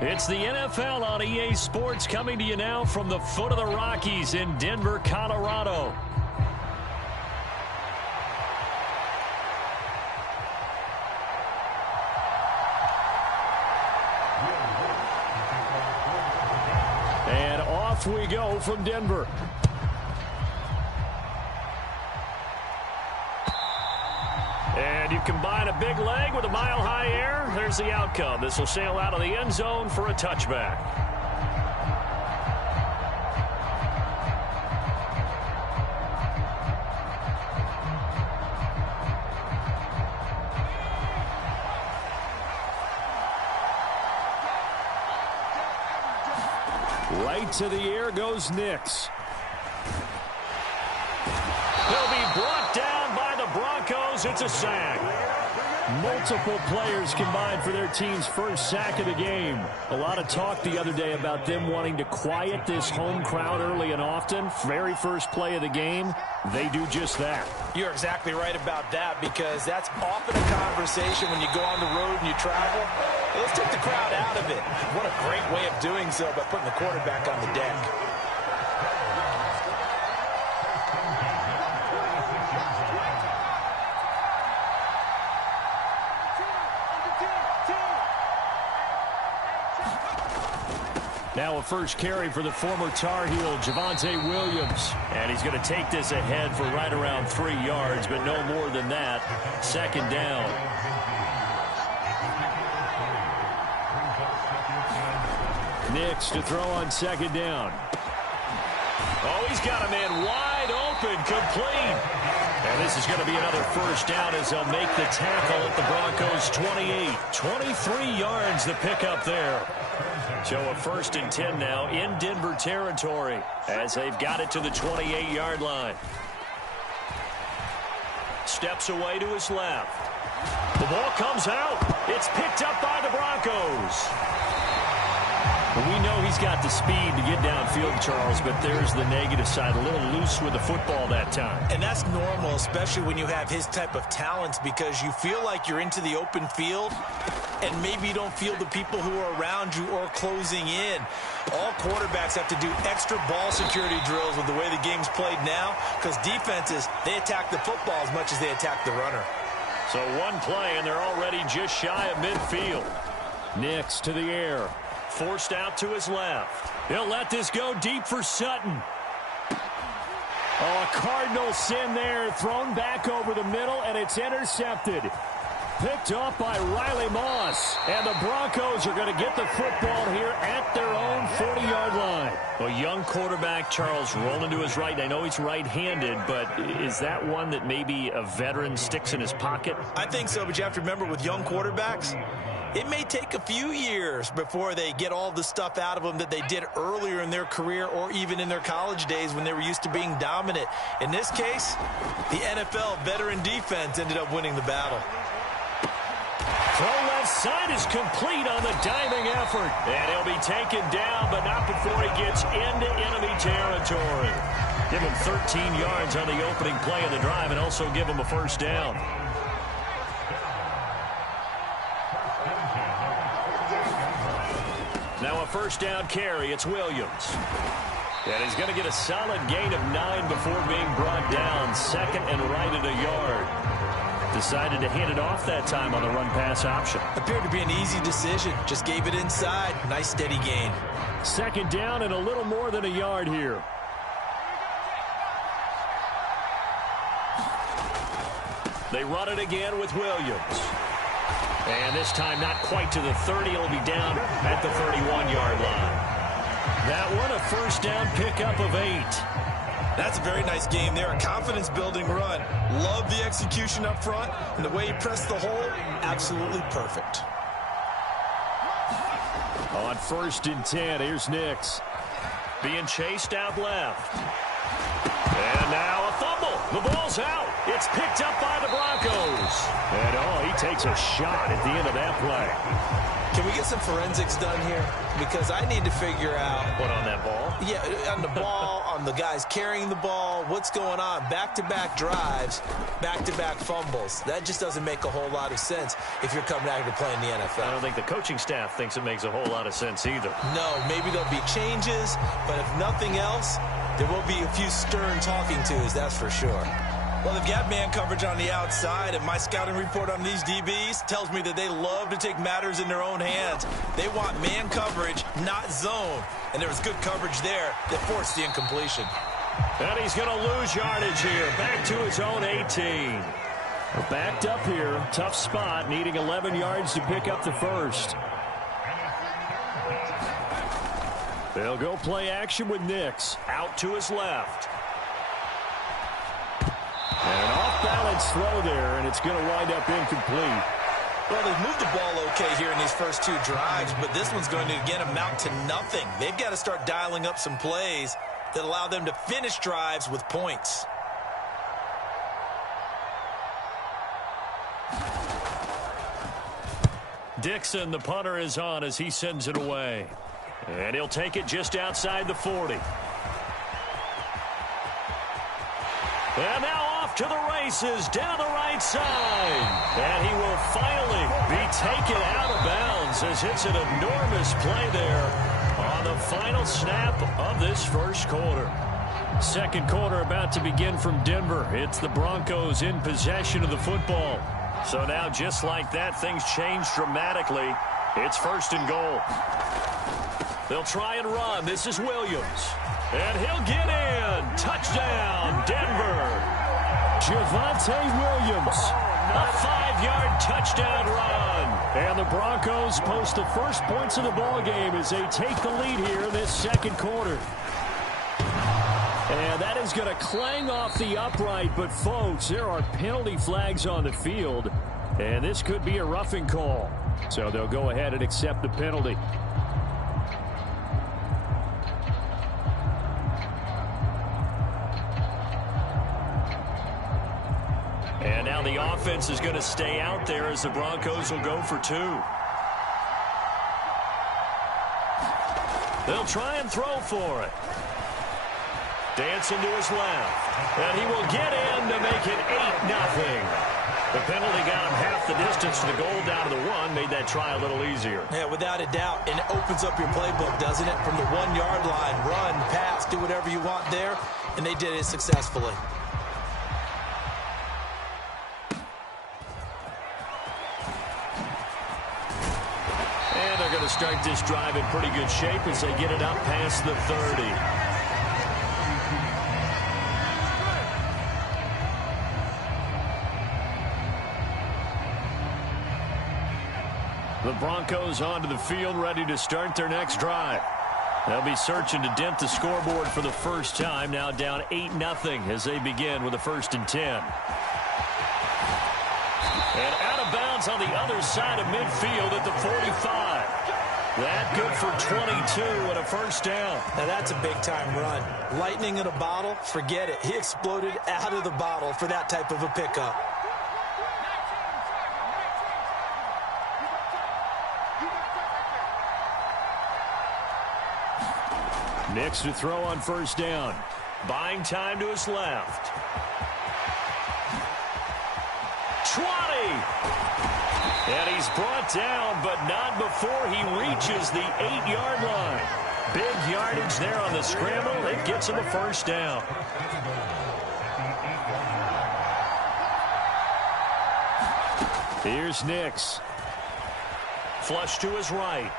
It's the NFL on EA Sports coming to you now from the foot of the Rockies in Denver, Colorado. And off we go from Denver. And you combine a big leg with a mile-high air, there's the outcome. This will sail out of the end zone for a touchback. Right to the air goes Nix. He'll be brought down by the Broncos. It's a sack. Multiple players combined for their team's first sack of the game. A lot of talk the other day about them wanting to quiet this home crowd early and often. Very first play of the game, they do just that. You're exactly right about that, because that's often a conversation when you go on the road and you travel. Let's take the crowd out of it. What a great way of doing so by putting the quarterback on the deck. Now a first carry for the former Tar Heel, Javonte Williams. And he's going to take this ahead for right around 3 yards, but no more than that. Second down. Nix to throw on second down. Oh, he's got a man wide open, complete. And this is going to be another first down as they'll make the tackle at the Broncos' 28. 23 yards the pickup there. So a 1st and 10 now in Denver territory as they've got it to the 28-yard line. Steps away to his left. The ball comes out. It's picked up by the Broncos. We know he's got the speed to get downfield, Charles, but there's the negative side. A little loose with the football that time. And that's normal, especially when you have his type of talents, because you feel like you're into the open field, and maybe you don't feel the people who are around you or closing in. All quarterbacks have to do extra ball security drills with the way the game's played now, because defenses, they attack the football as much as they attack the runner. So one play, and they're already just shy of midfield. Nix to the air. Forced out to his left. He'll let this go deep for Sutton. Oh, a cardinal sin there. Thrown back over the middle, and it's intercepted. Picked off by Riley Moss. And the Broncos are going to get the football here at their own 40-yard line. A young quarterback, Charles, rolling to his right. I know he's right-handed, but is that one that maybe a veteran sticks in his pocket? I think so, but you have to remember with young quarterbacks, it may take a few years before they get all the stuff out of them that they did earlier in their career or even in their college days when they were used to being dominant. In this case, the NFL veteran defense ended up winning the battle. Throw left side is complete on the diving effort. And he'll be taken down, but not before he gets into enemy territory. Give him 13 yards on the opening play of the drive and also give him a first down. Now a first down carry. It's Williams. And he's going to get a solid gain of 9 before being brought down. Second and right at a yard. Decided to hand it off that time on the run-pass option. Appeared to be an easy decision. Just gave it inside. Nice steady gain. Second down and a little more than a yard here. They run it again with Williams. And this time not quite to the 30. It'll be down at the 31-yard line. That one a first down pickup of 8. That's a very nice game there. A confidence-building run. Love the execution up front. And the way he pressed the hole, absolutely perfect. On 1st and 10, here's Nix. Being chased out left. And now a fumble. The ball's out. It's picked up by the Broncos. And, oh, he takes a shot at the end of that play. Can we get some forensics done here? Because I need to figure out... What, on that ball? Yeah, on the ball, on? The guy's carrying the ball. What's going on? Back-to-back drives, back-to-back fumbles. That just doesn't make a whole lot of sense if you're coming out here to play in the NFL. I don't think the coaching staff thinks it makes a whole lot of sense either. No, maybe there'll be changes, but if nothing else, there will be a few stern talking tos, that's for sure. Well, they've got man coverage on the outside, and my scouting report on these DBs tells me that they love to take matters in their own hands. They want man coverage, not zone. And there was good coverage there that forced the incompletion. And he's going to lose yardage here. Back to his own 18. Backed up here. Tough spot. Needing 11 yards to pick up the first. They'll go play action with Nix. Out to his left. And an off-balance throw there, and it's going to wind up incomplete. Well, they've moved the ball okay here in these first two drives, but this one's going to, again, amount to nothing. They've got to start dialing up some plays that allow them to finish drives with points. Dixon, the punter, is on as he sends it away. And he'll take it just outside the 40. And now off to the races down the right side. And he will finally be taken out of bounds as it's an enormous play there on the final snap of this first quarter. Second quarter about to begin from Denver. It's the Broncos in possession of the football. So now just like that, things change dramatically. It's first and goal. They'll try and run. This is Williams. And he'll get in. Touchdown, Denver. Javonte Williams. A 5-yard touchdown run. And the Broncos post the first points of the ball game as they take the lead here in this second quarter. And that is going to clang off the upright. But, folks, there are penalty flags on the field. And this could be a roughing call. So they'll go ahead and accept the penalty. And now the offense is going to stay out there as the Broncos will go for two. They'll try and throw for it. Dancing to his left. And he will get in to make it 8-0. The penalty got him half the distance to the goal down to the 1. Made that try a little easier. Yeah, without a doubt. And it opens up your playbook, doesn't it? From the 1-yard line, run, pass, do whatever you want there. And they did it successfully. And they're going to start this drive in pretty good shape as they get it up past the 30. The Broncos onto the field, ready to start their next drive. They'll be searching to dent the scoreboard for the first time, now down 8-0 as they begin with a 1st and 10. And out of bounds on the other side of midfield at the 45. That good for 22 and a first down. Now that's a big-time run. Lightning in a bottle, forget it. He exploded out of the bottle for that type of a pickup. Nix to throw on first down. Buying time to his left. 20. And he's brought down, but not before he reaches the 8-yard line. Big yardage there on the scramble. It gets him a first down. Here's Nix. Flush to his right.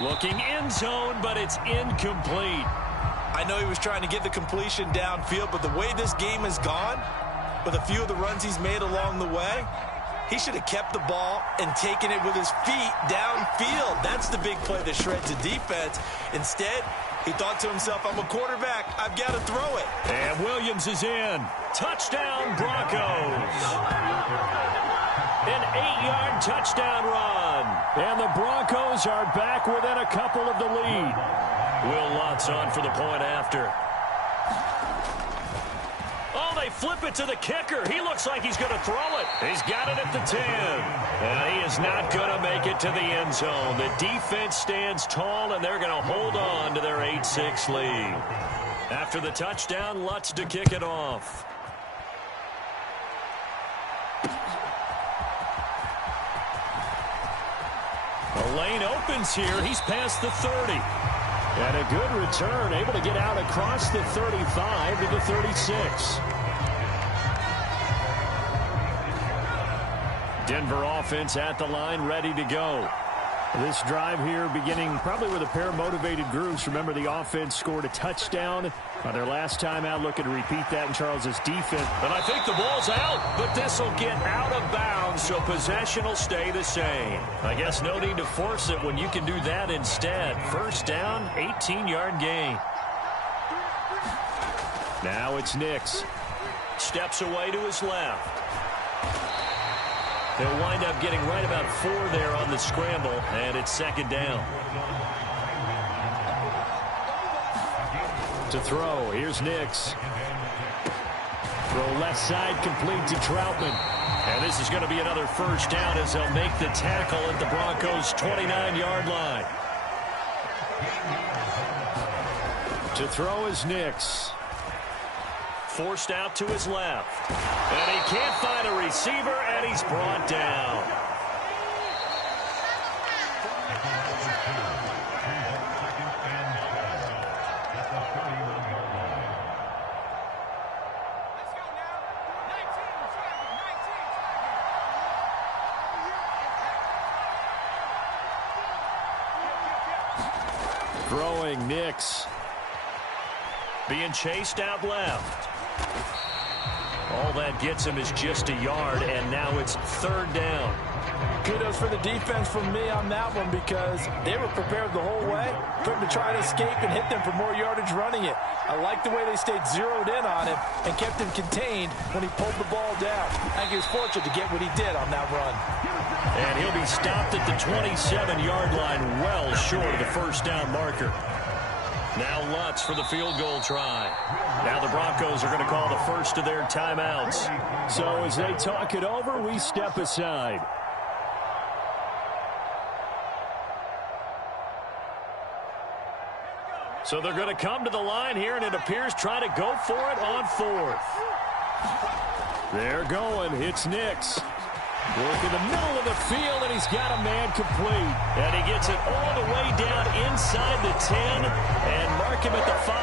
Looking end zone, but it's incomplete. I know he was trying to get the completion downfield, but the way this game has gone, with a few of the runs he's made along the way, he should have kept the ball and taken it with his feet downfield. That's the big play that shreds the defense. Instead, he thought to himself, I'm a quarterback. I've got to throw it. And Williams is in. Touchdown, Broncos. An 8-yard touchdown run. And the Broncos are back within a couple of the lead. Will Lutz on for the point after. Oh, they flip it to the kicker. He looks like he's going to throw it. He's got it at the 10. And he is not going to make it to the end zone. The defense stands tall, and they're going to hold on to their 8-6 lead. After the touchdown, Lutz to kick it off. The lane opens here. He's past the 30. And a good return, able to get out across the 35 to the 36. Denver offense at the line, ready to go. This drive here beginning probably with a pair of motivated groups. Remember, the offense scored a touchdown on their last time out. Looking to repeat that in Charles's defense. And I think the ball's out, but this will get out of bounds, so possession will stay the same. I guess no need to force it when you can do that instead. First down, 18-yard gain. Now it's Nix. Steps away to his left. They'll wind up getting right about 4 there on the scramble, and it's second down. To throw, here's Nix. Throw left side, complete to Troutman. And this is going to be another first down as they'll make the tackle at the Broncos' 29-yard line. To throw is Nix. Forced out to his left. And he can't find a receiver, and he's brought down. Throwing Nix. Being chased out left. All that gets him is just a yard, and now it's third down. Kudos for the defense from me on that one, because they were prepared the whole way for him to try to escape and hit them for more yardage running it. I like the way they stayed zeroed in on him and kept him contained when he pulled the ball down. I think he was fortunate to get what he did on that run. And he'll be stopped at the 27-yard line, well short of the first down marker. Now Lutz for the field goal try. Now the Broncos are going to call the first of their timeouts. So as they talk it over, we step aside. So they're going to come to the line here, and it appears try to go for it on fourth. They're going. It's Nix. Work in the middle of the field, and he's got a man complete. And he gets it all the way down inside the 10 and mark him at the 5.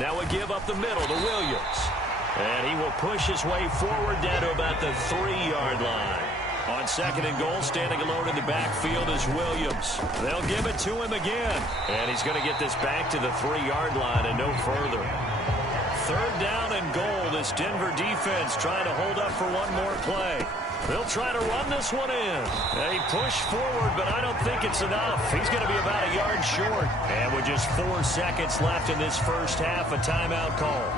Now a give up the middle to Williams. And he will push his way forward down to about the 3-yard line. On second and goal, standing alone in the backfield is Williams. They'll give it to him again. And he's going to get this back to the 3-yard line and no further. Third down and goal. This Denver defense trying to hold up for one more play. They'll try to run this one in. They push forward, but I don't think it's enough. He's going to be about a yard short. And with just 4 seconds left in this first half, a timeout call.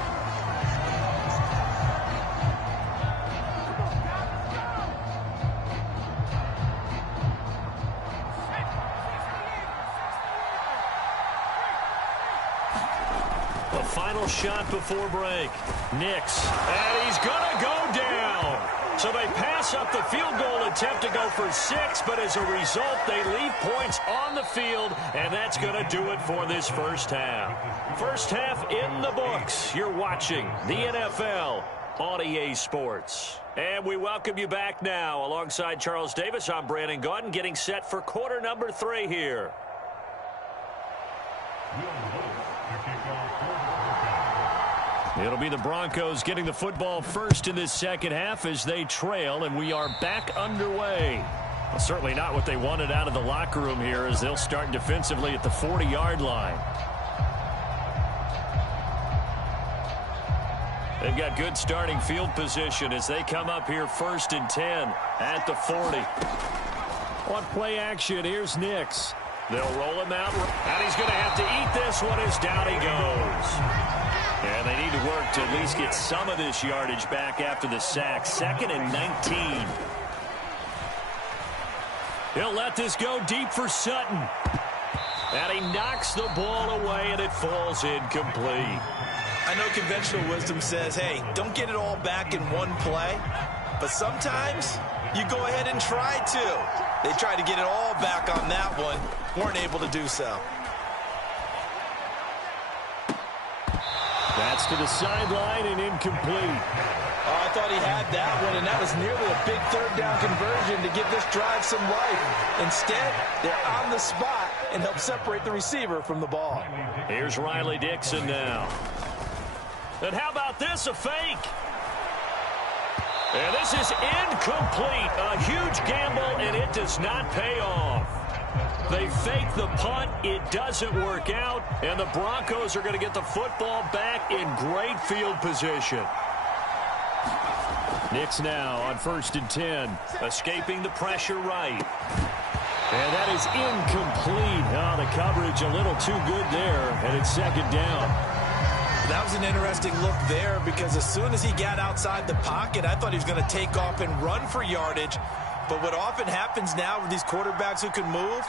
Final shot before break. Nix. And he's going to go down. So they pass up the field goal attempt to go for 6, but as a result, they leave points on the field, and that's going to do it for this first half. First half in the books. You're watching the NFL on EA Sports. And we welcome you back now. Alongside Charles Davis, I'm Brandon Gaudin, getting set for quarter number 3 here. It'll be the Broncos getting the football first in this second half as they trail, and we are back underway. Well, certainly not what they wanted out of the locker room here as they'll start defensively at the 40-yard line. They've got good starting field position as they come up here first and 10 at the 40. On play action, here's Nix. They'll roll him out, and he's going to have to eat this one as down he goes. And they need to work to at least get some of this yardage back after the sack. 2nd and 19. He'll let this go deep for Sutton. And he knocks the ball away, and it falls incomplete. I know conventional wisdom says, hey, don't get it all back in one play. But sometimes you go ahead and try to. They tried to get it all back on that one. Weren't able to do so. That's to the sideline and incomplete. Oh, I thought he had that one, and that was nearly a big third down conversion to give this drive some life. Instead, they're on the spot and help separate the receiver from the ball. Here's Riley Dixon now. And how about this, a fake? And this is incomplete. A huge gamble, and it does not pay off. They fake the punt. It doesn't work out, and the Broncos are going to get the football back in great field position. Knicks now on 1st and 10, escaping the pressure right. And that is incomplete. Oh, the coverage a little too good there, and it's 2nd down. That was an interesting look there because as soon as he got outside the pocket, I thought he was going to take off and run for yardage. But what often happens now with these quarterbacks who can move,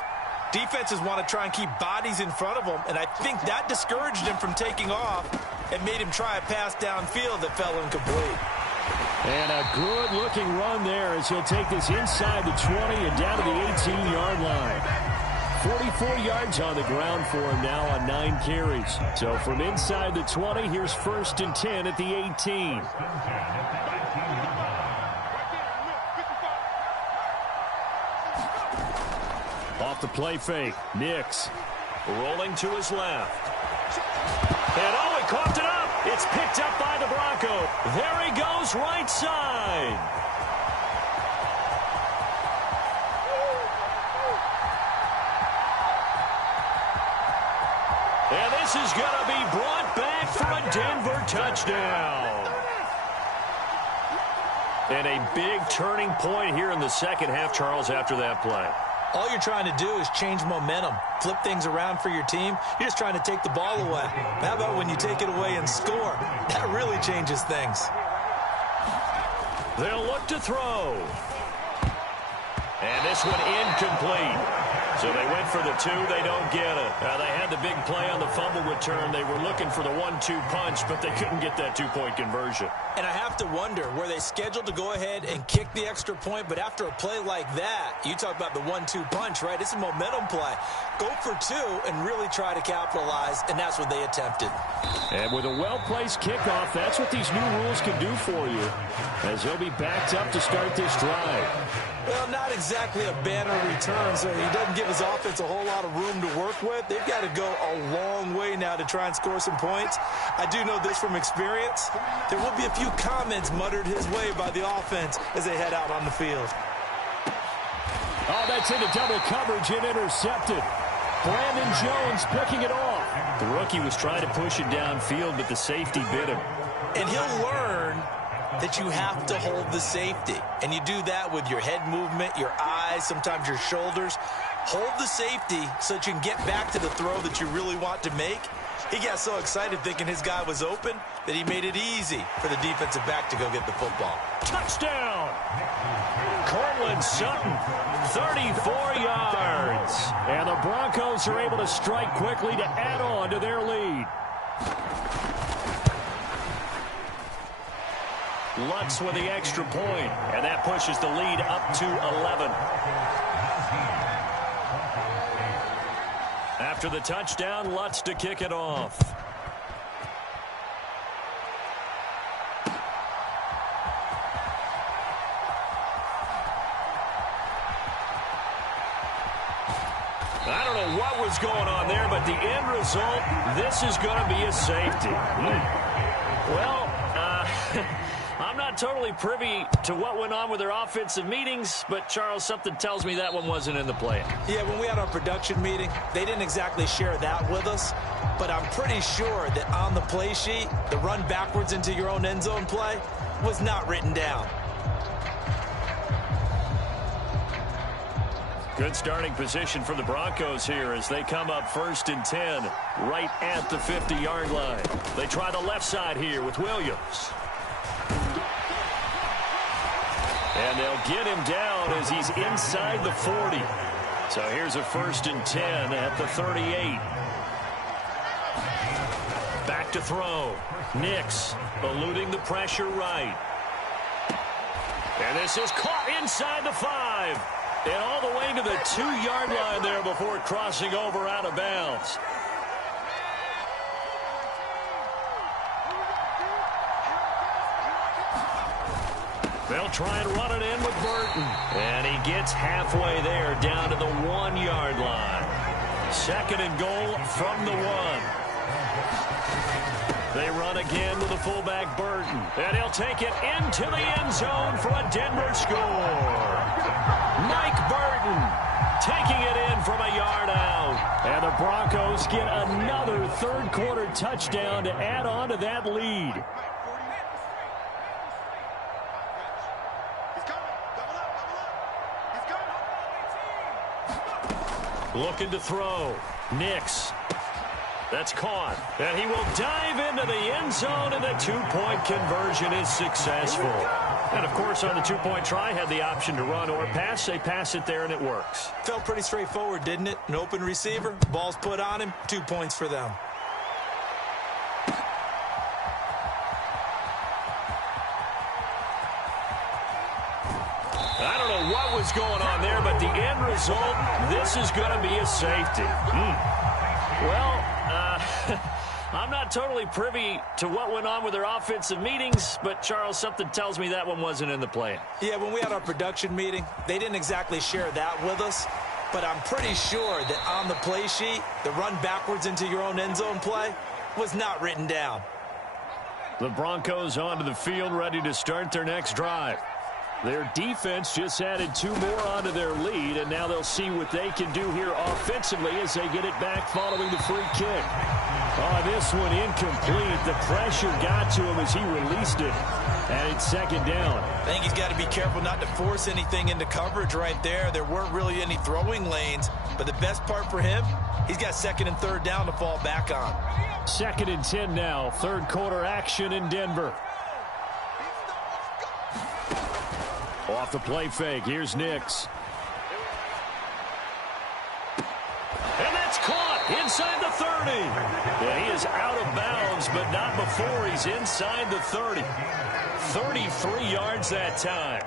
defenses want to try and keep bodies in front of them, and I think that discouraged him from taking off and made him try a pass downfield that fell incomplete. And a good-looking run there as he'll take this inside the 20 and down to the 18-yard line. 44 yards on the ground for him now on 9 carries. So from inside the 20, here's 1st and 10 at the 18. Off the play fake, Nix rolling to his left. And oh, he coughed it up. It's picked up by the Bronco. There he goes, right side. And this is going to be brought back for a Denver touchdown. And a big turning point here in the second half, Charles, after that play. All you're trying to do is change momentum, flip things around for your team. You're just trying to take the ball away. How about when you take it away and score? That really changes things. They'll look to throw. And this one incomplete. So they went for the 2. They don't get it. They had the big play on the fumble return. They were looking for the 1-2 punch, but they couldn't get that 2-point conversion. And I have to wonder, were they scheduled to go ahead and kick the extra point, but after a play like that, you talk about the 1-2 punch, right? It's a momentum play. Go for 2 and really try to capitalize, and that's what they attempted. And with a well-placed kickoff, that's what these new rules can do for you, as they'll be backed up to start this drive. Well, not exactly a banner return, so he doesn't give his offense a whole lot of room to work with. They've got to go a long way now to try and score some points. I do know this from experience. There will be a few comments muttered his way by the offense as they head out on the field. Oh, that's into double coverage and intercepted. Brandon Jones picking it off. The rookie was trying to push it downfield, but the safety bit him. And he'll learn that you have to hold the safety. And you do that with your head movement, your eyes, sometimes your shoulders. Hold the safety so that you can get back to the throw that you really want to make. He got so excited thinking his guy was open that he made it easy for the defensive back to go get the football. Touchdown! Cortland Sutton, 34 yards. And the Broncos are able to strike quickly to add on to their lead. Lutz with the extra point, and that pushes the lead up to 11. After the touchdown, Lutz to kick it off. I don't know what was going on there, but the end result, this is going to be a safety. Well, I'm not totally privy to what went on with their offensive meetings, but, Charles, something tells me that one wasn't in the plan. Yeah, when we had our production meeting, they didn't exactly share that with us, but I'm pretty sure that on the play sheet, the run backwards into your own end zone play was not written down. Good starting position for the Broncos here as they come up 1st and 10, right at the 50-yard line. They try the left side here with Williams. And they'll get him down as he's inside the 40. So here's a 1st and 10 at the 38. Back to throw. Nix eluding the pressure right. And this is caught inside the 5. And all the way to the 2-yard line there before crossing over out of bounds. They'll try and run it in with Burton. And he gets halfway there down to the 1-yard line. 2nd and goal from the 1. They run again with the fullback Burton. And he'll take it into the end zone for a Denver score. Mike Burton taking it in from a yard out. And the Broncos get another third-quarter touchdown to add on to that lead. Looking to throw. Nix. That's caught. And he will dive into the end zone, and the 2-point conversion is successful. And, of course, on the 2-point try, had the option to run or pass. They pass it there, and it works. Felt pretty straightforward, didn't it? An open receiver, ball's put on him, 2 points for them. I don't know what was going on there, but the end result, this is going to be a safety. Well, I'm not totally privy to what went on with their offensive meetings, but, Charles, something tells me that one wasn't in the plan. Yeah, when we had our production meeting, they didn't exactly share that with us, but I'm pretty sure that on the play sheet, the run backwards into your own end zone play was not written down. The Broncos onto the field, ready to start their next drive. Their defense just added 2 more onto their lead, and now they'll see what they can do here offensively as they get it back following the free kick. Oh, this one incomplete. The pressure got to him as he released it, and it's 2nd down. I think he's got to be careful not to force anything into coverage right there. There weren't really any throwing lanes, but the best part for him, he's got 2nd and 3rd down to fall back on. 2nd and 10 now. 3rd quarter action in Denver. Off the play fake, here's Nix. And that's caught inside the 30. And he is out of bounds, but not before he's inside the 30. 33 yards that time.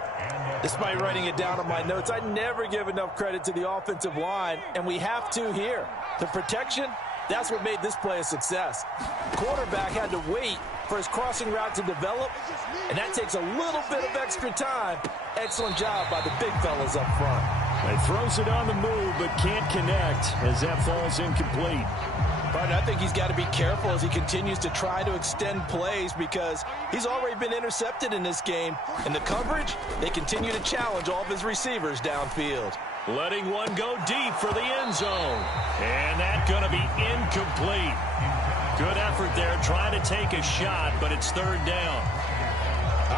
Despite writing it down on my notes, I never give enough credit to the offensive line, and we have to here. The protection, that's what made this play a success. Quarterback had to wait for his crossing route to develop, and that takes a little bit of extra time. Excellent job by the big fellas up front. He throws it on the move, but can't connect as that falls incomplete. Partner, I think he's got to be careful as he continues to try to extend plays because he's already been intercepted in this game. In the coverage, they continue to challenge all of his receivers downfield. Letting one go deep for the end zone. And that's going to be incomplete. Good effort there trying to take a shot, but it's 3rd down.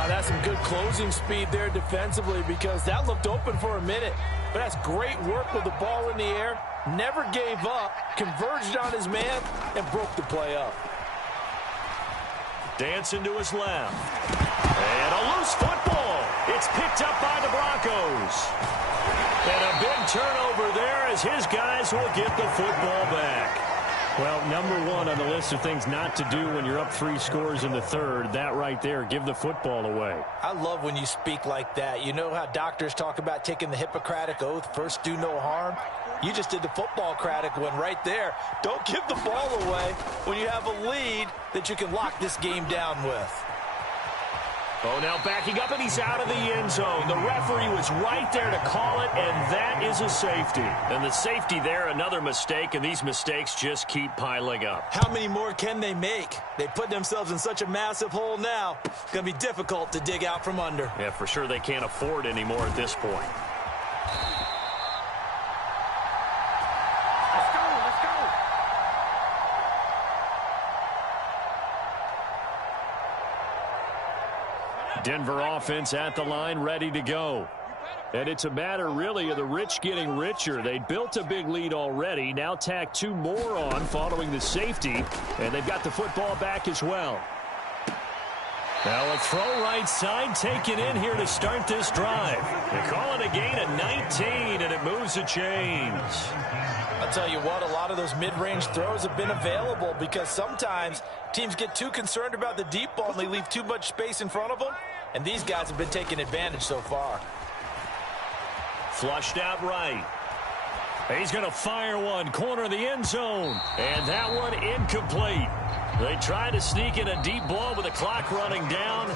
That's some good closing speed there defensively because that looked open for a minute. But that's great work with the ball in the air. Never gave up, converged on his man, and broke the play up. Dancing to his left. And a loose football. It's picked up by the Broncos. And a big turnover there as his guys will get the football back. Well, number 1 on the list of things not to do when you're up 3 scores in the 3rd, that right there, give the football away. I love when you speak like that. You know how doctors talk about taking the Hippocratic Oath, first do no harm? You just did the football-cratic one right there. Don't give the ball away when you have a lead that you can lock this game down with. Oh, now backing up, and he's out of the end zone. The referee was right there to call it, and that is a safety. And the safety there, another mistake, and these mistakes just keep piling up. How many more can they make? They put themselves in such a massive hole now. It's going to be difficult to dig out from under. Yeah, for sure they can't afford any more at this point. Denver offense at the line, ready to go. And it's a matter, really, of the rich getting richer. They built a big lead already. Now tack 2 more on following the safety. And they've got the football back as well. Now a throw right side taken in here to start this drive. They call it a gain of 19, and it moves the chains. I'll tell you what, a lot of those mid-range throws have been available because sometimes teams get too concerned about the deep ball and they leave too much space in front of them, and these guys have been taking advantage so far. Flushed out right. He's going to fire one, corner of the end zone, and that one incomplete. They try to sneak in a deep ball with the clock running down,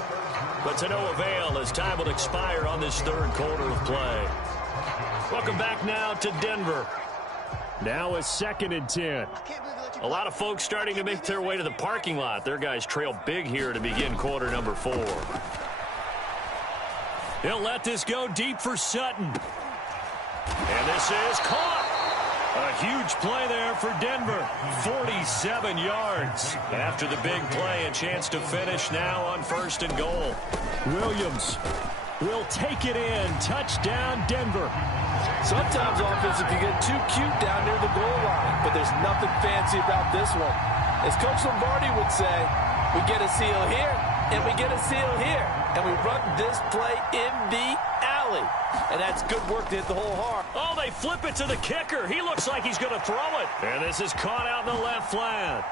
but to no avail as time will expire on this third quarter of play. Welcome back now to Denver. Now a 2nd and 10. A lot of folks starting to make their way to the parking lot. Their guys trail big here to begin quarter number 4. He'll let this go deep for Sutton. And this is caught. A huge play there for Denver. 47 yards. After the big play, a chance to finish now on 1st and goal. Williams will take it in. Touchdown, Denver. Sometimes offenses can get too cute down near the goal line, but there's nothing fancy about this one. As Coach Lombardi would say, we get a seal here, and we get a seal here, and we run this play in the alley. And that's good work to hit the hole hard. Oh, they flip it to the kicker. He looks like he's going to throw it. And this is caught out in the left flat.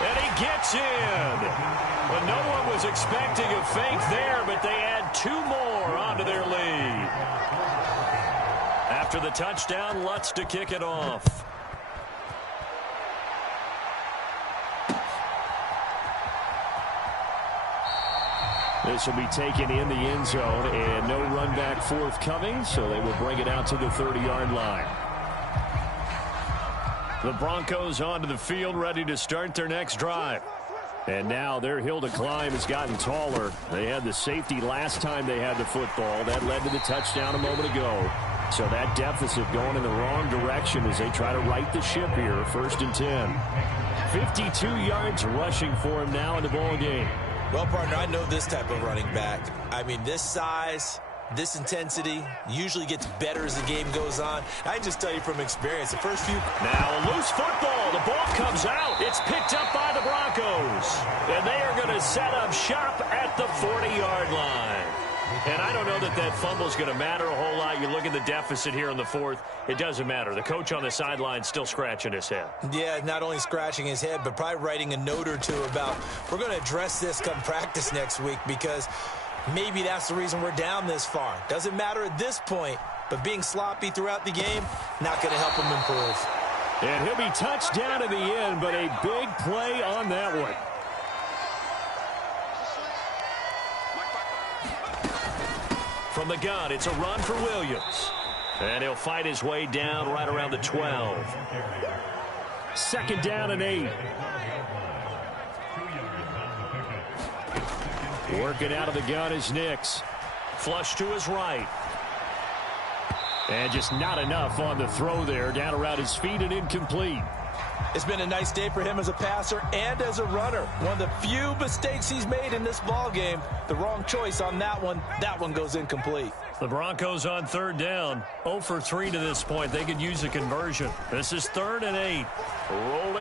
And he gets in. Well, no one was expecting a fake there, but they add 2 more onto their lead. After the touchdown, Lutz to kick it off. This will be taken in the end zone, and no run back forthcoming, so they will bring it out to the 30-yard line. The Broncos onto the field, ready to start their next drive. And now their hill to climb has gotten taller. They had the safety last time they had the football. That led to the touchdown a moment ago. So that deficit going in the wrong direction as they try to right the ship here. 1st and 10. 52 yards rushing for him now in the ball game. Well, partner, I know this type of running back. I mean, this size, this intensity usually gets better as the game goes on. I can just tell you from experience, the first few... Now a loose football. The ball comes out. It's picked up by the Broncos. And they are going to set up shop at the 40-yard line. And I don't know that that fumble is going to matter a whole lot. You look at the deficit here in the 4th. It doesn't matter. The coach on the sideline still scratching his head. Yeah, not only scratching his head, but probably writing a note or two about, we're going to address this come practice next week because maybe that's the reason we're down this far. Doesn't matter at this point, but being sloppy throughout the game, not going to help him improve. And he'll be touched down at the end, but a big play on that one. From the gun, it's a run for Williams. And he'll fight his way down right around the 12. 2nd down and 8. Working out of the gun is Nix. Flush to his right. And just not enough on the throw there. Down around his feet and incomplete. It's been a nice day for him as a passer and as a runner. One of the few mistakes he's made in this ball game. The wrong choice on that one. That one goes incomplete. The Broncos on 3rd down. 0 for 3 to this point. They could use a conversion. This is 3rd and 8. Rolling